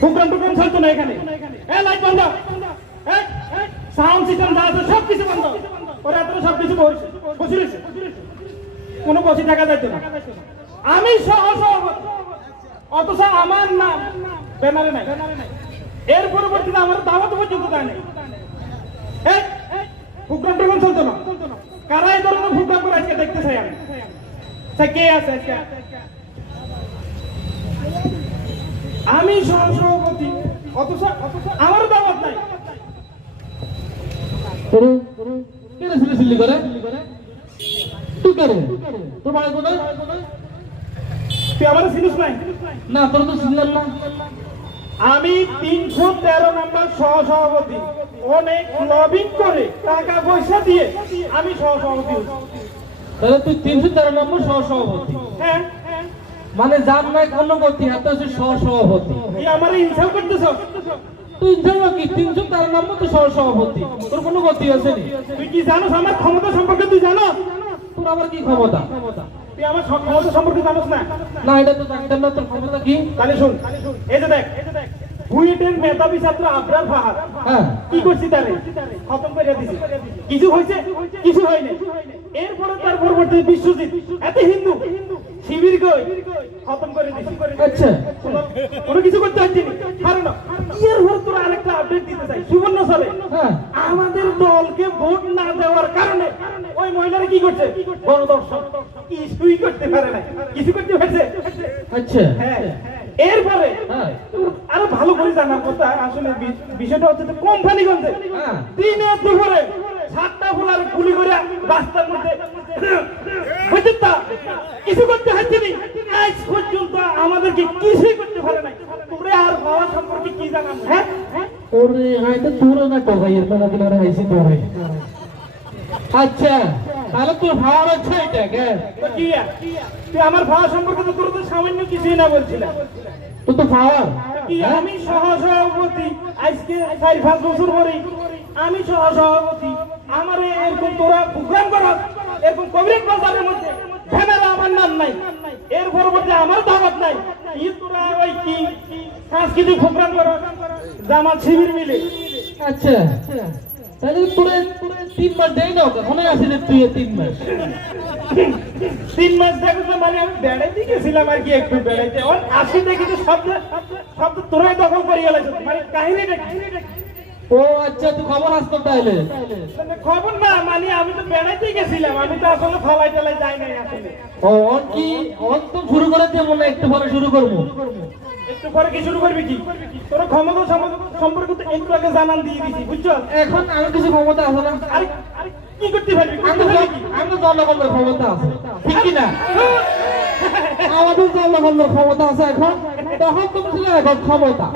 Programme টোগ্রাম চলতো না এখানে। লাইট বন্ধ, সাউন্ড সিস্টেম যা আছে সব কিছু বন্ধ। ওরা এত সব কিছু বসে রয়েছে, কোনো বসে থাকা যাইতো না। আমি সহসভাপতি, অথচ আমার নাম ব্যানারে নাই। এর পরবর্তীতে আমার দাওয়াত পর্যন্ত দেয় নাই। প্রোগ্রাম টোগ্রাম চলতো না। কারা এই ধরনের প্রোগ্রাম করে আজকে দেখতে চাই আমি? কে আছে আজকে? আমি সহসভাপতি, অথচ আমার দাওয়াত নাই। তুই আমার চিনিস নাই? না তোর তো চিনলাম না। আমি 313 নম্বর সহসভাপতি। অনেক লবিং করে টাকা পয়সা দিয়ে আমি সহসভাপতি। তাহলে তুই 313 নম্বর সহসভাপতি? হ্যাঁ। মানে যার নাই কোনো গতি, এত হচ্ছে সহসভাপতি। তুই আমার ইনসাল্ট করতেছ? তুই জানো কি 313 নম্বর তো সহসভাপতি, তোর কোনো গতি আছে নি? তুই কি জানোস আমার ক্ষমতা সম্পর্কে? তুই জানো তোর আবার কি ক্ষমতা? তুই আমার ক্ষমতা সম্পর্কে জানোস না? না এটা তো জানতাম না, তোর ক্ষমতা কি? তাহলে শুন, এই যে দেখ, বুয়েটের মেধাবী ছাত্র আবরার ফাহাদ হ্যাঁ কি করছি তারে খতম করে দিছি। কিছু হয়েছে? কিছু হয়নি। এরপরে তার পরবর্তী বিশ্বজিৎ এত হিন্দু শিবির কই খতম করে দিছি। আচ্ছা কোনো কিছু করতে হচ্ছে না। কারণ এরপর তোরা আরেকটা আপডেট দিতে চাই। সুবর্ণ সালে হ্যাঁ আমাদের দলকে ভোট না দেওয়ার কারণে ওই মহিলারা কি করছে? গণদর্শন কিছুই করতে পারে না। কিছু করতে পারছে? আচ্ছা হ্যাঁ। এরপরে আরো ভালো করে জানার কথা, আসলে বিষয়টা হচ্ছে কোম্পানিগঞ্জে দিনে দুপুরে 7টা ফুলার গুলি করে রাস্তার মধ্যে কিছু করতে হচ্ছে না। আজ পর্যন্ত আমাদেরকে কিছুই করতে পারে না। তোরে আর বাবা সম্পর্কে কি জানাম? হ্যাঁ ওরে হয়তো দূরে না তো ভাই, এর মানে দিলারে আইছি তোরে। আচ্ছা তাহলে তোর ভাব আছে এটা কে? তো কি তুই আমার ভাবা সম্পর্কে তো তোর তো সামান্য কিছুই না বলছিলাম। তো তো পাওয়ার কি আমি সহসভাপতি আজকে 4-5 বছর পরে আমি সহসভাপতি। আমার এরকম তোরা প্রোগ্রাম করস, এরকম কবির বাজারের মধ্যে ব্যানারে আমার নাম নাই। এর পরবর্তী আমার দাওয়াত নাই। কি তোরা ওই কি সাংস্কৃতিক প্রোগ্রাম করস জামাত শিবির মিলে? আচ্ছা তাহলে তোরে 3 মাস দেই না, ওখানে আসিস তুই 3 মাস? 3 মাস দেখো মানে আমি বেড়াইতে গেছিলাম আর কি, একটু বেড়াইতে। আসি দেখি তো শব্দ তোরাই দখল করে গেলে। মানে কাহিনীটা কি? ও আচ্ছা তুই খবর আসতো তাইলে? খবর না, মানে আমি তো বেড়াইতে গেছিলাম, আমি তো আসলে ফলাই টলাই যাই নাই আসলে। ও কি অন তো শুরু করে দিয়ে মনে একটু পরে শুরু করবো। একটু পরে কি শুরু করবি? কি তোর ক্ষমতা সম্পর্কে তো একটু আগে জানান দিয়ে দিছি, বুঝছো? এখন আমি কিছু ক্ষমতা আছে না? আরে কি করতে পারবি? আমি জনগণের ক্ষমতা আছে, ঠিক কি না? আমাদের জনগণের ক্ষমতা আছে এখন, তখন তো ছিল এখন ক্ষমতা।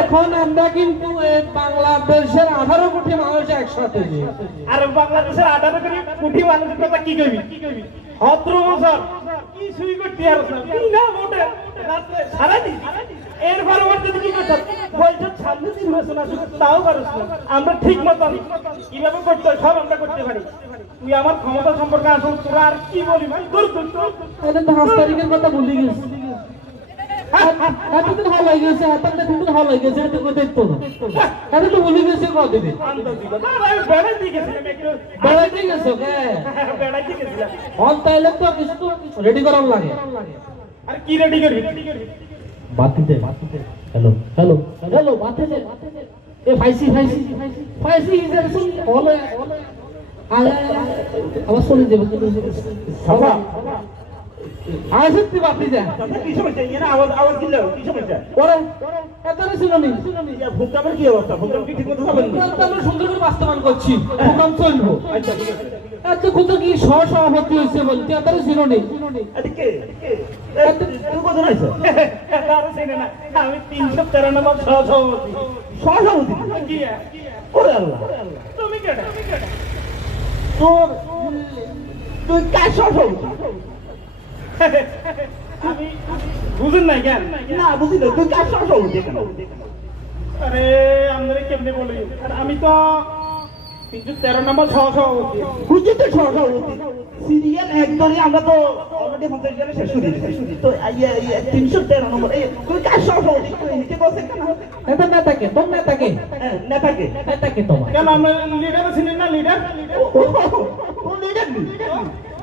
এখন আমরা কিন্তু বাংলাদেশের 18 কোটি মানুষ একসাথে। আরে বাংলাদেশের 18 কোটি মানুষের কথা কি কইবি? 17 বছর কিছুই করতে পারছ না, বিনা ভোটে রাতে সারাদিন। এর পরবর্তীতে কি করছ? বলছ সামনে নির্বাচন আসুক, তাও পারছ না। আমরা ঠিক মতন কিভাবে করতে হয় সব আমরা করতে পারি। তুই আমার ক্ষমতা সম্পর্কে আসল তোরা আর কি বলি ভাই? দূর দূর এটা 10 তারিখের কথা ভুলে গেছি। এতদিন ভালো হয়ে গেছে, এতদিন ভালো হয়ে গেছে, এটা কোথায় দেখতো না? এটা তো ভুলে গেছে কদিনে। বেড়াইতে গেছিলাম একটু। বেড়াইতে গেছো কে? বেড়াইতে গেছিলাম। হল তাইলে তো কিছু তো রেডি করার লাগে। আর কি রেডি করবি? বাতিতে হ্যালো হ্যালো হ্যালো বাতিতে এ ফাইসি ফাইসি ফাইসি ইজার শুন হলো আবার শুনে দেব কিন্তু সভা আসতে বাতি যা কি সমস্যা? এরা আওয়াজ দিল কি সমস্যা? ওরে এতরে শুনুনি ভোটটার কি অবস্থা? ভোটটা কি ঠিক মতো হবে না? আমরা সুন্দর করে বাস্তবায়ন করছি, প্রোগ্রাম চলবো। আচ্ছা ঠিক আছে। এত কত কি সহসভাপতি হয়েছে বলতে এতরে শুনুনি? এদিকে তুই কত নাইছো? তার চিনে না, আমি 313 নম্বর সহসভাপতি। সহসভাপতি কি? ওরে আল্লাহ, তুমি কেডা? তুই কার সহসভাপতি? আমি বুঝুন না কেন? না বুঝি না, তুই কার সহসভাপতি? আরে আমরা কেমনে বলি? আমি তো 313 নম্বর সহসভাপতি। বুঝি তো সহসভাপতি সিরিয়াল এক ধরে আমরা তো অলরেডি 50 জনে শেষ করে দিয়েছি তো 313 নম্বর এই তুই কার সভাপতি তুই নিতে বসে কেন নেতাকে তোর নেতাকে নেতাকে নেতাকে তোমার কেন আমরা লিডার ছিলেন না লিডার কোন লিডার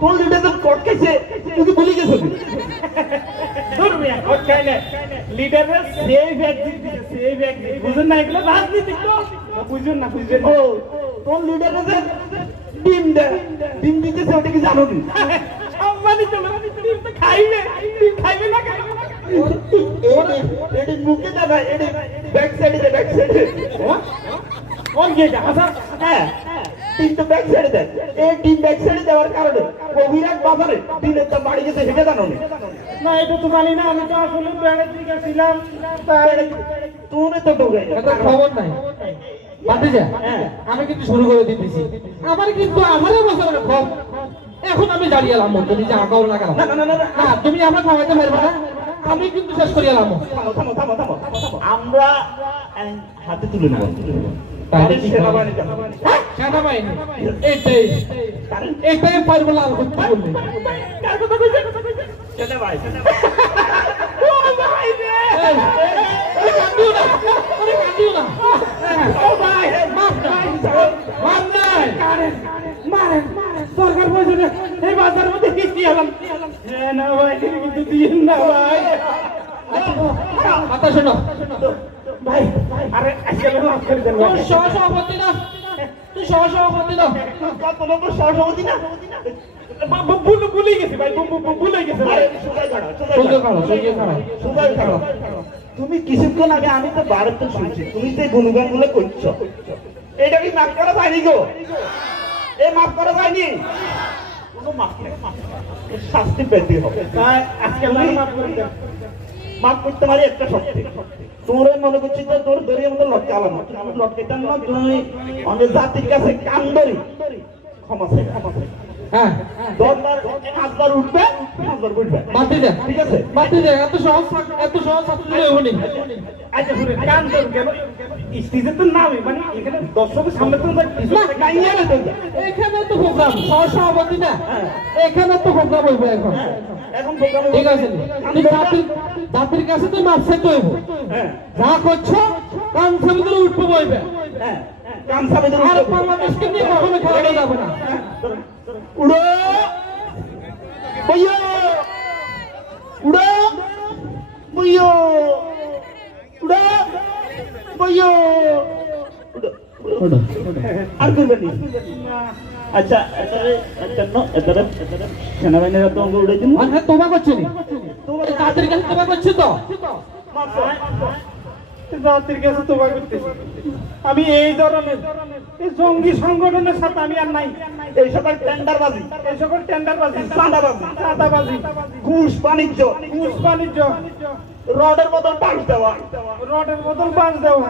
কোন লিডার তো কোর্ট কেসে তুই কি ভুলে গেছিস ধর মিয়া কোট খাইলে লিডারের সেভ একদিক বুঝুন না এগুলো রাজনীতি তো বুঝুন না ও কোন লিডার আছে ডিম দিতেছে ওটা কি জানো কি সম্মানিত ডিম তো খাইবে না কেন এডি মুখে দাদা এডি ব্যাক সাইডে কোন গেটা আচ্ছা হ্যাঁ টিম তো ব্যাক সাইডে দেয় এই টিম ব্যাক সাইডে দেওয়ার কারণে অভিরাট বাজারে টিমের দাম বাড়ি গেছে সেটা জানো না এটা তো জানি না আমি তো আসলে বেড়ার দিকে ছিলাম তাই তুমি তো ঢোকে এটা খবর নাই ভাতিজা আমি কিন্তু শুরু করে দিতেছি আমার কিন্তু 18 বছরের কম এখন আমি দাঁড়িয়ে এলাম তুমি যা আগাও লাগাও না না না না না তুমি আমরা খাওয়াইতে পারবে না আমি কিন্তু শেষ করে এলাম থামো আমরা হাতে তুলে নেব তাহলে কি সেনাবাহিনী সেনাবাহিনী এইটাই পারবো লাল করতে বললে কার কথা কইছে সেনাবাহিনী ও ভাই রে কান্দিও না কান্দিও না ও ভাই মাফ নাই মাফ নাই মারেন সরকার বলছে না এই বাজার মধ্যে কি হলাম না ভাই কিন্তু দিন না ভাই কথা শোনো ভাই আরে আজকে মাফ করে দেন তোর সহসভাপতি না তুই সহসভাপতি না কত নম্বর সহসভাপতি না ভুলে গেছি ভাই ভুলে গেছি ভাই সোজা খাড়ো তুমি কিছুক্ষণ আগে আমি তো ভারত শুনছি তুমি তো গুণগান গুলো করছো এটা কি মাফ করা যায়নি গো এই মাফ করা যায়নি কোনো মাফ নেই এর শাস্তি পেতে হবে ভাই আজকে মাফ করে দেন মাফ করতে পারি একটা শক্তি তোরে মনে করছি তো তোর দড়ির মতো লটকালাম লটকেতাম না তুমি অনেক জাতির কাছে কান ধরি ক্ষমা চাই হ্যাঁ 10বার উঠবে 5বার উঠবে বাতি দে ঠিক আছে বাতি দে এত সহজ ছাত্র হইনি আচ্ছা শুনে কান ধর কেন স্টেজে তো নামে মানে এখানে দর্শকের সামনে তো গাইয়া না তো এখানে তো প্রোগ্রাম সহসভাপতি না এখানে তো প্রোগ্রাম হইবে এখন এখন প্রোগ্রামে ঠিক আছে তুই জাতির কাছে তুই মাপ চাইতে হইব হ্যাঁ যা করছো কান সামনে উঠবো বইবে হ্যাঁ কান সামনে আর বাংলাদেশকে নিয়ে কখনো খেলানো যাবে না উড়ো বইয়ো উড়ো বইয়ো উড়ো বইয়ো আর করবেন আচ্ছা এটারে সেনাবাহিনীরা তো অঙ্গ উড়ে দিন আর হ্যাঁ তোমা করছো নি জাতির কাছে তোমা করছো তো জাতির কাছে তোমা করতেছি আমি এই ধরনের এই জঙ্গি সংগঠনের সাথে আমি আর নাই এই সকল টেন্ডারবাজি এই সকল টেন্ডারবাজি চাঁদাবাজি ঘুষ বাণিজ্য রডের বদল বাঁশ দেওয়া রডের বোতল বাঁশ দেওয়া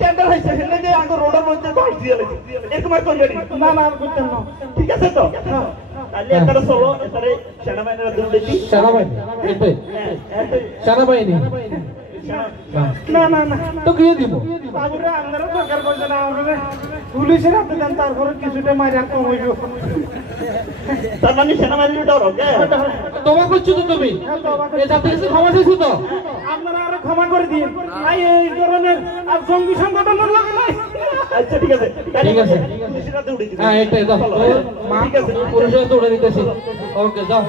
টেন্ডার হয়েছে সেটা যে আগে রোডের মধ্যে বাঁশ দিয়ে লেগে এরকম আর করবেন না না আর করতেন না ঠিক আছে তো তাহলে এটারে চলো এটারে সেনাবাহিনীরা দূর দেখি সেনাবাহিনী এটাই সেনাবাহিনী না না না তো গিয়ে দিব বাবুরে আমারও দরকার পড়ছে না আমাদের পুলিশের হাতে দেন তারপরে কিছুটা মাইরা কম হইব তার মানে সেনাবাহিনীর ডর ওকে তোমা করছো তো তুমি এই জাতির কাছে ক্ষমা চাইছো তো আপনারা আরো ক্ষমা করে দিন এই ধরনের আর জঙ্গি সংগঠনের লাগে নাই আচ্ছা ঠিক আছে ঠিক আছে পুলিশের হাতে উঠে দিন হ্যাঁ এটাই দাও মা ঠিক আছে পুরুষের তো উড়ে দিতেছি ওকে যাও